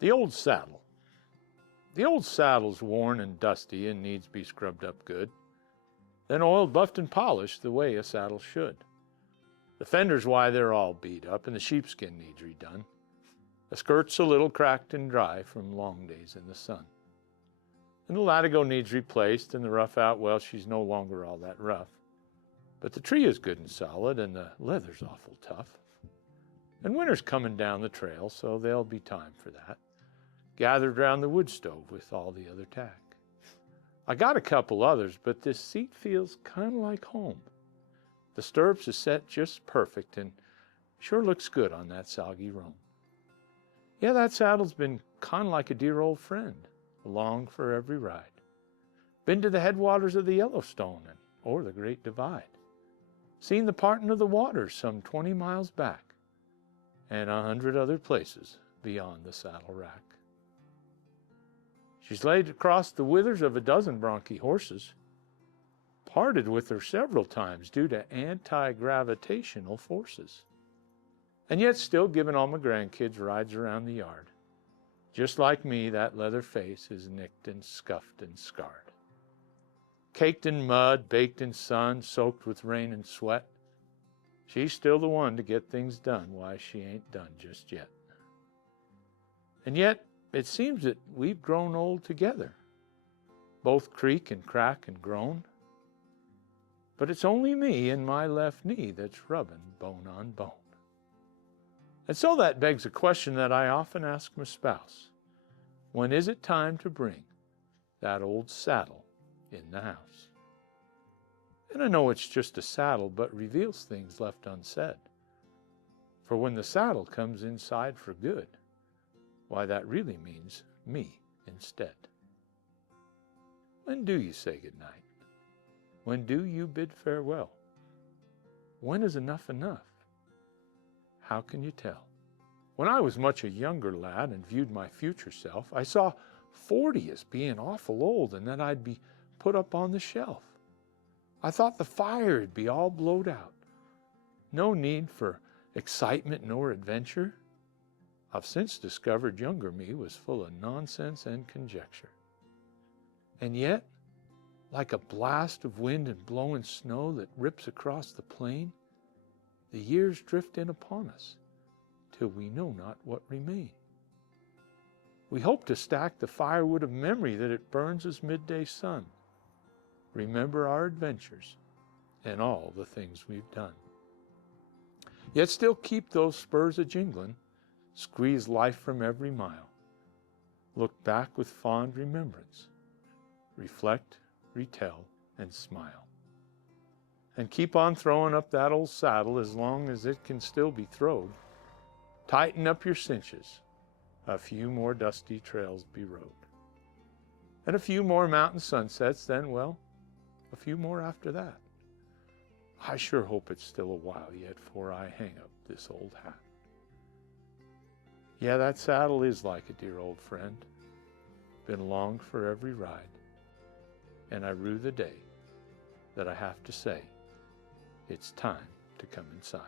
The old saddle. The old saddle's worn and dusty and needs to be scrubbed up good, then oiled, buffed, and polished the way a saddle should. The fender's why they're all beat up, and the sheepskin needs redone. The skirt's a little cracked and dry from long days in the sun. And the latigo needs replaced, and the rough out, well, she's no longer all that rough. But the tree is good and solid, and the leather's awful tough. And winter's coming down the trail, so there'll be time for that, gathered round the wood stove with all the other tack. I got a couple others, but this seat feels kind of like home. The stirrups is set just perfect and sure looks good on that soggy roan. Yeah, that saddle's been kind of like a dear old friend, along for every ride. Been to the headwaters of the Yellowstone or the Great Divide. Seen the parting of the waters some 20 miles back, and 100 other places beyond the saddle rack. She's laid across the withers of a dozen bronchi horses, parted with her several times due to anti-gravitational forces, and yet still giving all my grandkids rides around the yard. Just like me, that leather face is nicked and scuffed and scarred. Caked in mud, baked in sun, soaked with rain and sweat, she's still the one to get things done. Why, she ain't done just yet. And yet, it seems that we've grown old together, both creak and crack and groan. But it's only me and my left knee that's rubbing bone on bone. And so that begs a question that I often ask my spouse. When is it time to bring that old saddle in the house? And I know it's just a saddle, but reveals things left unsaid. For when the saddle comes inside for good, why, that really means me instead. When do you say goodnight? When do you bid farewell? When is enough enough? How can you tell? When I was much a younger lad and viewed my future self, I saw 40 as being awful old and that I'd be put up on the shelf. I thought the fire'd be all blowed out. No need for excitement nor adventure. I've since discovered younger me was full of nonsense and conjecture. And yet, like a blast of wind and blowing snow that rips across the plain, the years drift in upon us, till we know not what remain. We hope to stack the firewood of memory that it burns as midday sun. Remember our adventures and all the things we've done. Yet still keep those spurs a-jingling, squeeze life from every mile. Look back with fond remembrance, reflect, retell, and smile. And keep on throwing up that old saddle as long as it can still be throwed. Tighten up your cinches, a few more dusty trails be rode. And a few more mountain sunsets, then, well, a few more after that. I sure hope it's still a while yet before I hang up this old hat. Yeah, that saddle is like a dear old friend, been along for every ride, and I rue the day that I have to say, it's time to come inside.